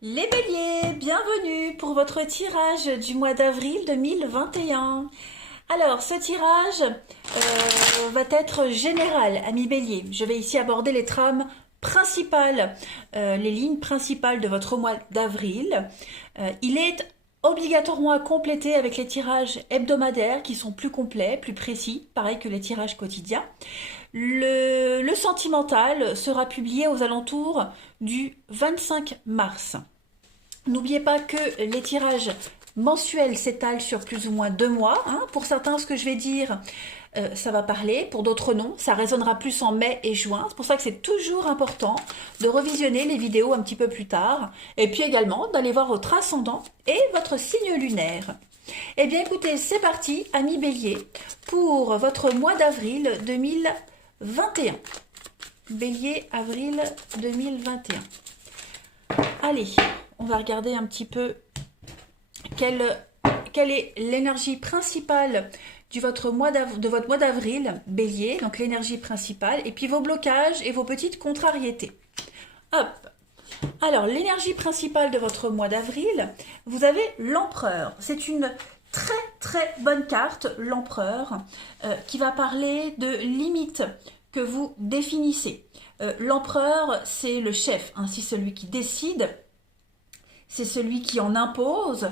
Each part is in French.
Les béliers, bienvenue pour votre tirage du mois d'avril 2021. Alors, ce tirage va être général, amis béliers. Je vais ici aborder les trames principales, les lignes principales de votre mois d'avril. Il est obligatoirement à compléter avec les tirages hebdomadaires qui sont plus complets, plus précis, pareil que les tirages quotidiens. Le sentimental sera publié aux alentours du 25 mars. N'oubliez pas que les tirages mensuels s'étalent sur plus ou moins 2 mois. Pour certains, ce que je vais dire, ça va parler. Pour d'autres, non. Ça résonnera plus en mai et juin. C'est pour ça que c'est toujours important de revisionner les vidéos un petit peu plus tard. Et puis également d'aller voir votre ascendant et votre signe lunaire. Eh bien, écoutez, c'est parti, amis béliers, pour votre mois d'avril 2021. Bélier, avril 2021. Allez, on va regarder un petit peu quelle est l'énergie principale de votre mois d'avril, bélier, donc l'énergie principale, et puis vos blocages et vos petites contrariétés. Hop. Alors, l'énergie principale de votre mois d'avril, vous avez l'empereur. C'est une très très bonne carte, l'empereur, qui va parler de limites que vous définissez. L'empereur, c'est le chef, c'est celui qui décide, c'est celui qui en impose,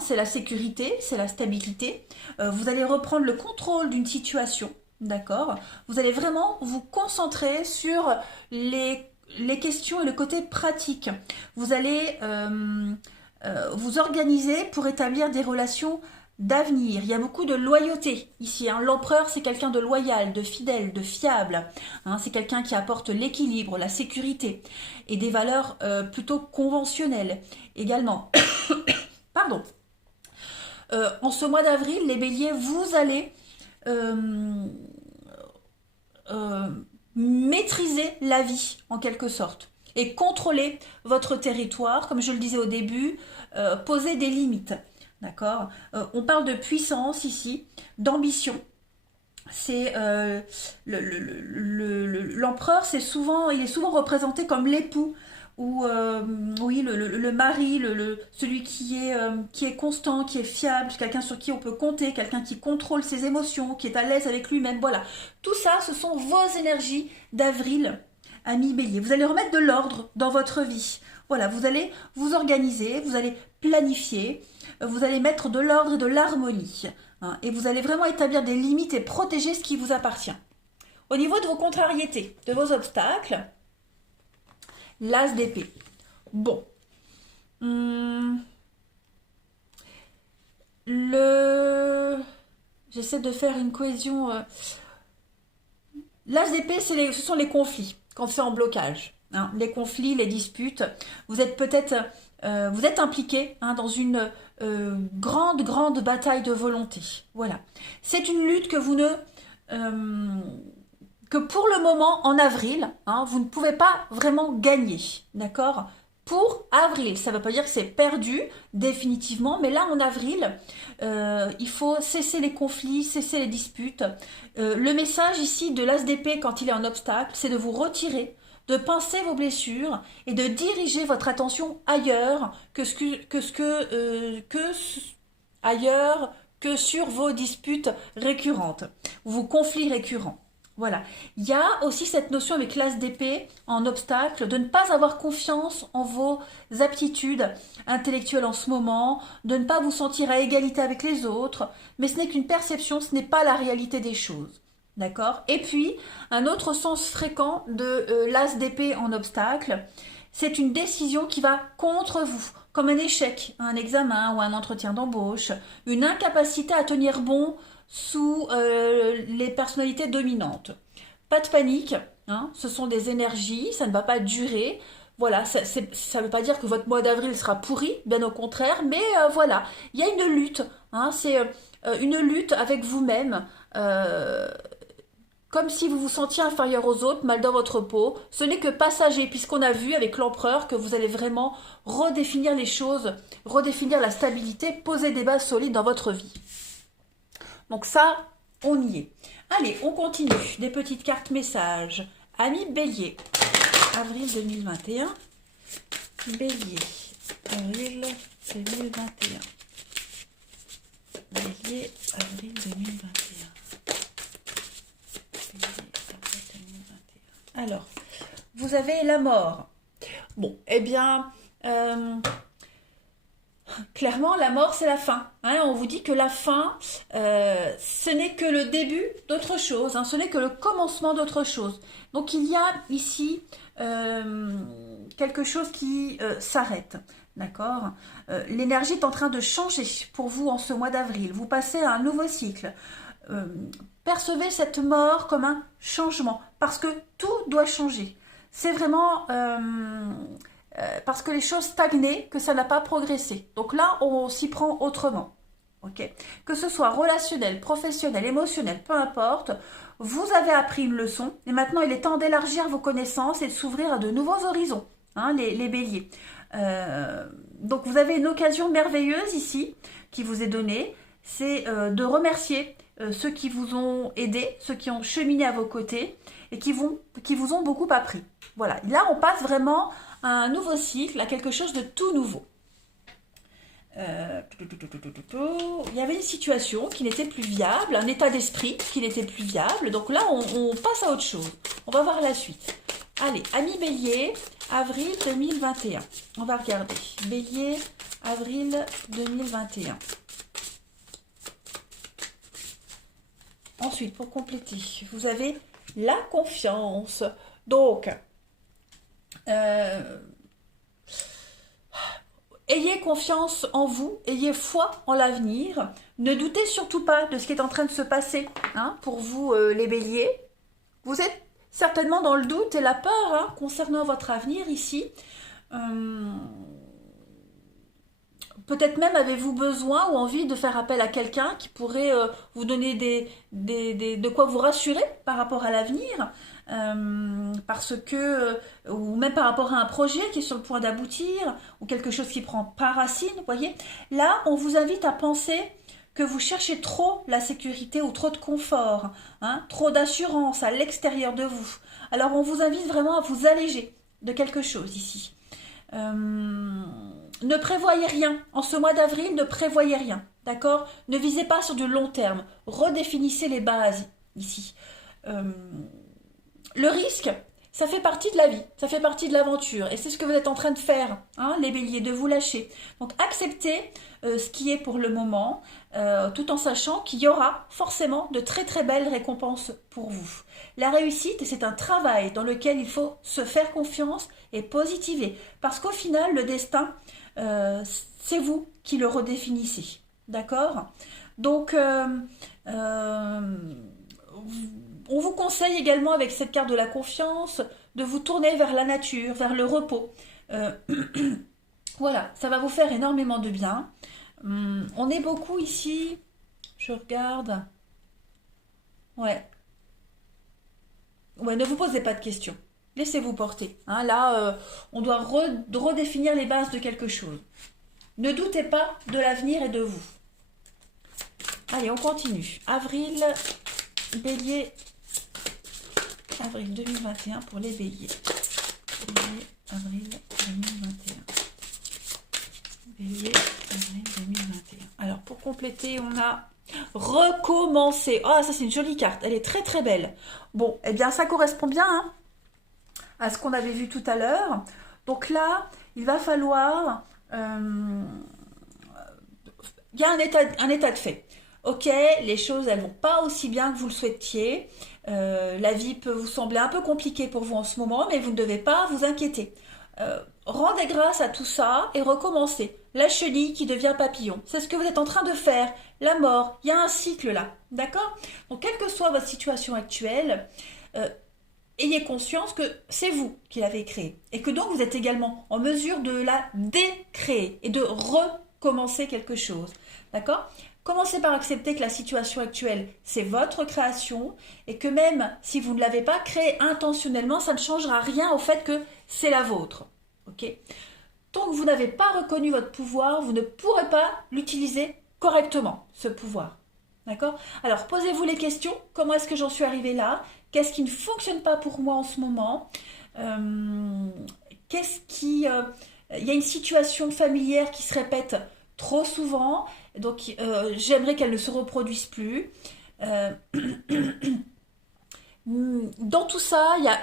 c'est la sécurité, c'est la stabilité. Vous allez reprendre le contrôle d'une situation, d'accord? Vous allez vraiment vous concentrer sur les questions et le côté pratique. Vous allez vous organiser pour établir des relations d'avenir. Il y a beaucoup de loyauté ici. L'empereur, c'est quelqu'un de loyal, de fidèle, de fiable. C'est quelqu'un qui apporte l'équilibre, la sécurité et des valeurs plutôt conventionnelles également. Pardon. En ce mois d'avril, les béliers, vous allez maîtriser la vie en quelque sorte et contrôler votre territoire, comme je le disais au début, poser des limites. D'accord. On parle de puissance ici, d'ambition. C'est l'empereur, il est souvent représenté comme l'époux ou oui le mari, celui qui est constant, qui est fiable, quelqu'un sur qui on peut compter, quelqu'un qui contrôle ses émotions, qui est à l'aise avec lui-même. Voilà, tout ça, ce sont vos énergies d'avril, amis bélier. Vous allez remettre de l'ordre dans votre vie. Voilà, vous allez vous organiser, vous allez planifier, vous allez mettre de l'ordre et de l'harmonie. Et vous allez vraiment établir des limites et protéger ce qui vous appartient. Au niveau de vos contrariétés, de vos obstacles, l'as d'épée. Bon. J'essaie de faire une cohésion. L'as d'épée, ce sont les conflits, quand c'est en blocage. Les conflits, les disputes. Vous êtes peut-être... vous êtes impliqué dans une grande bataille de volonté. Voilà. C'est une lutte que vous ne... que pour le moment, en avril, vous ne pouvez pas vraiment gagner. D'accord? Pour avril, ça ne veut pas dire que c'est perdu définitivement, mais là en avril, il faut cesser les conflits, cesser les disputes. Le message ici de l'as d'épée quand il est en obstacle, c'est de vous retirer, de penser vos blessures et de diriger votre attention ailleurs ailleurs que sur vos disputes récurrentes, vos conflits récurrents. Voilà. Il y a aussi cette notion avec l'as d'épée en obstacle de ne pas avoir confiance en vos aptitudes intellectuelles en ce moment, de ne pas vous sentir à égalité avec les autres, mais ce n'est qu'une perception, ce n'est pas la réalité des choses. D'accord? Et puis, un autre sens fréquent de l'as d'épée en obstacle, c'est une décision qui va contre vous, comme un échec, un examen ou un entretien d'embauche, une incapacité à tenir bon sous les personnalités dominantes. Pas de panique, ce sont des énergies, ça ne va pas durer. Voilà, ça ne veut pas dire que votre mois d'avril sera pourri, bien au contraire, mais voilà, il y a une lutte, c'est une lutte avec vous-même, comme si vous vous sentiez inférieur aux autres, mal dans votre peau. Ce n'est que passager, puisqu'on a vu avec l'empereur que vous allez vraiment redéfinir les choses, redéfinir la stabilité, poser des bases solides dans votre vie. Donc ça, on y est. Allez, on continue. Des petites cartes messages. Amis bélier, avril 2021, bélier. avril 2021. Bélier, avril 2021. Bélier, avril 2021. Alors, vous avez la mort. Bon, eh bien, clairement, la mort, c'est la fin. Hein, on vous dit que la fin, ce n'est que le début d'autre chose. Hein, ce n'est que le commencement d'autre chose. Donc, il y a ici quelque chose qui s'arrête. D'accord. L'énergie est en train de changer pour vous en ce mois d'avril. Vous passez à un nouveau cycle. Percevez cette mort comme un changement. Parce que tout doit changer. C'est vraiment... parce que les choses stagnaient, que ça n'a pas progressé. Donc là, on s'y prend autrement. Okay. Que ce soit relationnel, professionnel, émotionnel, peu importe, vous avez appris une leçon et maintenant il est temps d'élargir vos connaissances et de s'ouvrir à de nouveaux horizons, hein, les béliers. Donc vous avez une occasion merveilleuse ici qui vous est donnée, c'est de remercier ceux qui vous ont aidé, ceux qui ont cheminé à vos côtés et qui vous ont beaucoup appris. Voilà, là on passe vraiment à un nouveau cycle, à quelque chose de tout nouveau. Il y avait une situation qui n'était plus viable, un état d'esprit qui n'était plus viable. Donc là, on passe à autre chose. On va voir la suite. Allez, amis Bélier, avril 2021. On va regarder. Bélier, avril 2021. Ensuite, pour compléter, vous avez la confiance. Donc, ayez confiance en vous, ayez foi en l'avenir. Ne doutez surtout pas de ce qui est en train de se passer, hein, pour vous les béliers. Vous êtes certainement dans le doute et la peur, hein, concernant votre avenir ici. Peut-être même avez-vous besoin ou envie de faire appel à quelqu'un qui pourrait vous donner de quoi vous rassurer par rapport à l'avenir. Parce que, ou même par rapport à un projet qui est sur le point d'aboutir, ou quelque chose qui prend pas racine, vous voyez. Là, on vous invite à penser que vous cherchez trop la sécurité ou trop de confort, hein, trop d'assurance à l'extérieur de vous. Alors, on vous invite vraiment à vous alléger de quelque chose ici. Ne prévoyez rien. En ce mois d'avril, ne prévoyez rien. D'accord? Ne visez pas sur du long terme. Redéfinissez les bases ici. Le risque, ça fait partie de la vie, ça fait partie de l'aventure. Et c'est ce que vous êtes en train de faire, hein, les béliers, de vous lâcher. Donc acceptez ce qui est pour le moment, tout en sachant qu'il y aura forcément de très très belles récompenses pour vous. La réussite, c'est un travail dans lequel il faut se faire confiance et positiver. Parce qu'au final, le destin, c'est vous qui le redéfinissez. D'accord? Donc, on vous conseille également avec cette carte de la confiance de vous tourner vers la nature, vers le repos. Voilà, ça va vous faire énormément de bien. On est beaucoup ici. Je regarde. Ouais. Ouais, ne vous posez pas de questions. Laissez-vous porter. Hein, là, on doit redéfinir les bases de quelque chose. Ne doutez pas de l'avenir et de vous. Allez, on continue. Avril, Bélier. Avril 2021 pour les béliers. Bélier, avril 2021. Bélier, avril 2021. Alors, pour compléter, on a recommencer. Oh, ça, c'est une jolie carte. Elle est très, très belle. Bon, eh bien, ça correspond bien, hein, à ce qu'on avait vu tout à l'heure. Donc là, il va falloir... il y a un état de fait. Ok, les choses, elles vont pas aussi bien que vous le souhaitiez. La vie peut vous sembler un peu compliquée pour vous en ce moment, mais vous ne devez pas vous inquiéter. Rendez grâce à tout ça et recommencez. La chenille qui devient papillon. C'est ce que vous êtes en train de faire. La mort, il y a un cycle là. D'accord? Donc, quelle que soit votre situation actuelle, ayez conscience que c'est vous qui l'avez créée. Et que donc, vous êtes également en mesure de la décréer et de recommencer quelque chose. D'accord? Commencez par accepter que la situation actuelle, c'est votre création et que même si vous ne l'avez pas créée intentionnellement, ça ne changera rien au fait que c'est la vôtre. Okay? Tant que vous n'avez pas reconnu votre pouvoir, vous ne pourrez pas l'utiliser correctement, ce pouvoir. D'accord? Alors, posez-vous les questions. Comment est-ce que j'en suis arrivée là? Qu'est-ce qui ne fonctionne pas pour moi en ce moment? il y a une situation familière qui se répète trop souvent, donc j'aimerais qu'elle ne se reproduise plus. Euh, Dans tout ça, il y a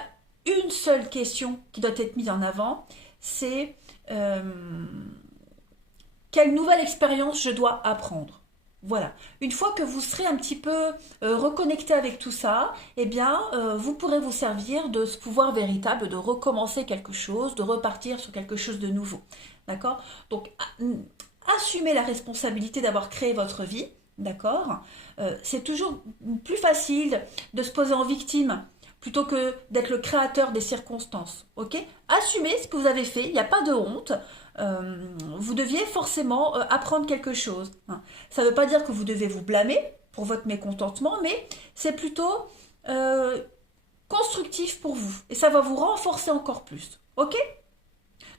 une seule question qui doit être mise en avant, c'est euh, quelle nouvelle expérience je dois apprendre. Voilà. Une fois que vous serez un petit peu reconnecté avec tout ça, eh bien, vous pourrez vous servir de ce pouvoir véritable de recommencer quelque chose, de repartir sur quelque chose de nouveau. D'accord? Donc, assumez la responsabilité d'avoir créé votre vie. D'accord? C'est toujours plus facile de se poser en victime plutôt que d'être le créateur des circonstances. Ok? Assumez ce que vous avez fait, il n'y a pas de honte. Vous deviez forcément apprendre quelque chose. Hein. Ça ne veut pas dire que vous devez vous blâmer pour votre mécontentement, mais c'est plutôt euh, constructif pour vous. Et ça va vous renforcer encore plus. Ok?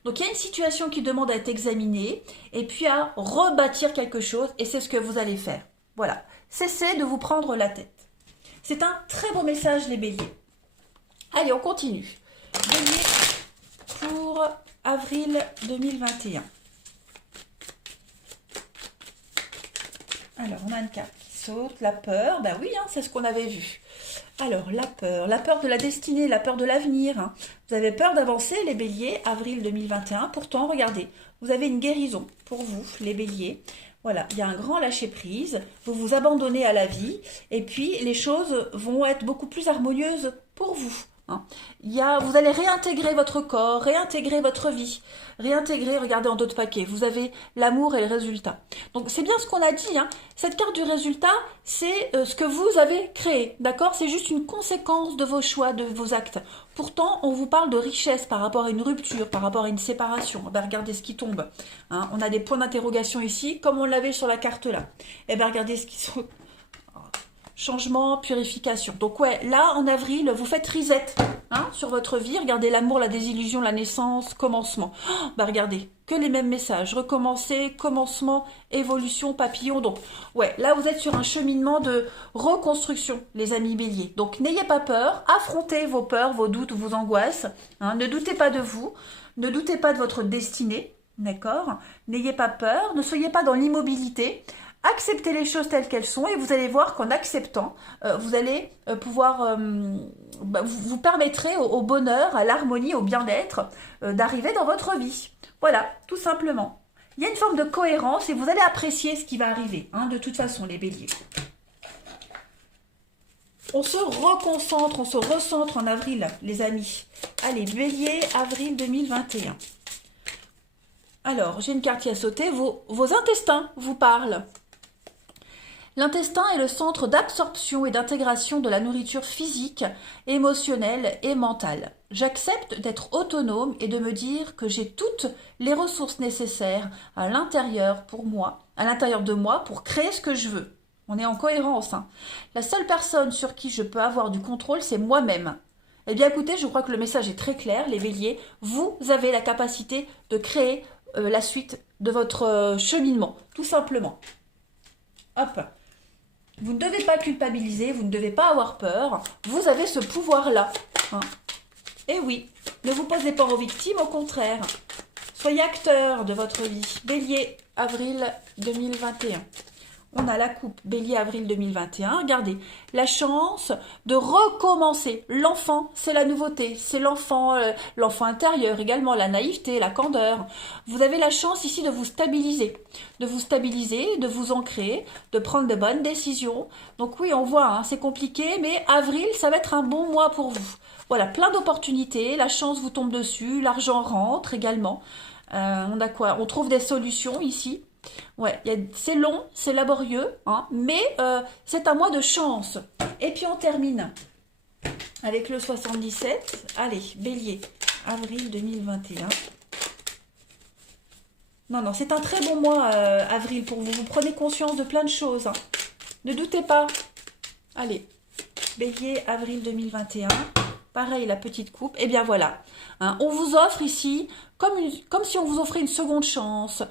Donc il y a une situation qui demande à être examinée et puis à rebâtir quelque chose et c'est ce que vous allez faire. Voilà. Cessez de vous prendre la tête. C'est un très beau message les béliers. Allez, on continue. Bélier pour avril 2021. Alors, on a une carte qui saute, la peur. Ben oui, hein, c'est ce qu'on avait vu. Alors, la peur de la destinée, la peur de l'avenir. Hein. Vous avez peur d'avancer, les béliers, avril 2021. Pourtant, regardez, vous avez une guérison pour vous, les béliers. Voilà, il y a un grand lâcher-prise. Vous vous abandonnez à la vie. Et puis, les choses vont être beaucoup plus harmonieuses pour vous. Hein. Vous allez réintégrer votre corps, réintégrer votre vie, réintégrer, regardez en d'autres paquets, vous avez l'amour et le résultat. Donc c'est bien ce qu'on a dit, hein. Cette carte du résultat, c'est ce que vous avez créé, d'accord? C'est juste une conséquence de vos choix, de vos actes. Pourtant, on vous parle de richesse par rapport à une rupture, par rapport à une séparation. Ben, regardez ce qui tombe. Hein. On a des points d'interrogation ici, comme on l'avait sur la carte là. Et bien regardez ce qui sont... Changement, purification. Donc ouais, là en avril, vous faites reset hein, sur votre vie. Regardez l'amour, la désillusion, la naissance, commencement. Oh, bah regardez, que les mêmes messages. Recommencer, commencement, évolution, papillon. Donc ouais, là vous êtes sur un cheminement de reconstruction, les amis béliers. Donc n'ayez pas peur, affrontez vos peurs, vos doutes, vos angoisses. Hein, ne doutez pas de vous, ne doutez pas de votre destinée. D'accord? N'ayez pas peur, ne soyez pas dans l'immobilité. Acceptez les choses telles qu'elles sont et vous allez voir qu'en acceptant, vous allez pouvoir, vous permettrez au bonheur, à l'harmonie, au bien-être d'arriver dans votre vie. Voilà, tout simplement. Il y a une forme de cohérence et vous allez apprécier ce qui va arriver, hein, de toute façon, les béliers. On se reconcentre, on se recentre en avril, les amis. Allez, bélier, avril 2021. Alors, j'ai une carte qui a sauté. Vos intestins vous parlent. L'intestin est le centre d'absorption et d'intégration de la nourriture physique, émotionnelle et mentale. J'accepte d'être autonome et de me dire que j'ai toutes les ressources nécessaires à l'intérieur de moi pour créer ce que je veux. On est en cohérence. Hein. La seule personne sur qui je peux avoir du contrôle, c'est moi-même. Eh bien écoutez, je crois que le message est très clair, les béliers. Vous avez la capacité de créer la suite de votre cheminement, tout simplement. Hop. Vous ne devez pas culpabiliser, vous ne devez pas avoir peur. Vous avez ce pouvoir-là. Hein. Et oui, ne vous posez pas aux victimes, au contraire. Soyez acteur de votre vie. Bélier, avril 2021. On a la coupe Bélier, avril 2021. Regardez, la chance de recommencer. L'enfant, c'est la nouveauté. C'est l'enfant intérieur également, la naïveté, la candeur. Vous avez la chance ici de vous stabiliser. De vous ancrer, de prendre de bonnes décisions. Donc oui, on voit, hein, c'est compliqué, mais avril, ça va être un bon mois pour vous. Voilà, plein d'opportunités. La chance vous tombe dessus. L'argent rentre également. On a quoi? On trouve des solutions ici. Ouais, c'est long, c'est laborieux, hein, mais c'est un mois de chance. Et puis on termine avec le 77. Allez, bélier, avril 2021. Non, c'est un très bon mois, avril, pour vous. Vous prenez conscience de plein de choses. Hein. Ne doutez pas. Allez, bélier, avril 2021. Pareil, la petite coupe. Et bien voilà. Hein, on vous offre ici comme si on vous offrait une seconde chance.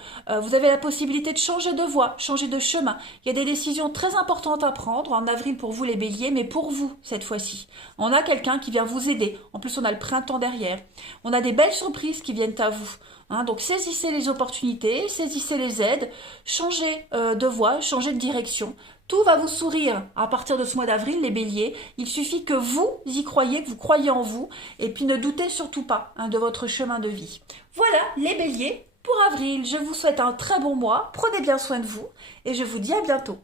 Vous avez la possibilité de changer de voie, changer de chemin. Il y a des décisions très importantes à prendre en avril pour vous les béliers, mais pour vous cette fois-ci. On a quelqu'un qui vient vous aider. En plus, on a le printemps derrière. On a des belles surprises qui viennent à vous. Hein, donc saisissez les opportunités, saisissez les aides, changez de voie, changez de direction. Tout va vous sourire à partir de ce mois d'avril, les béliers. Il suffit que vous y croyez, que vous croyez en vous, et puis ne doutez surtout pas de votre chemin de vie. Voilà, les béliers, pour avril, je vous souhaite un très bon mois, prenez bien soin de vous, et je vous dis à bientôt.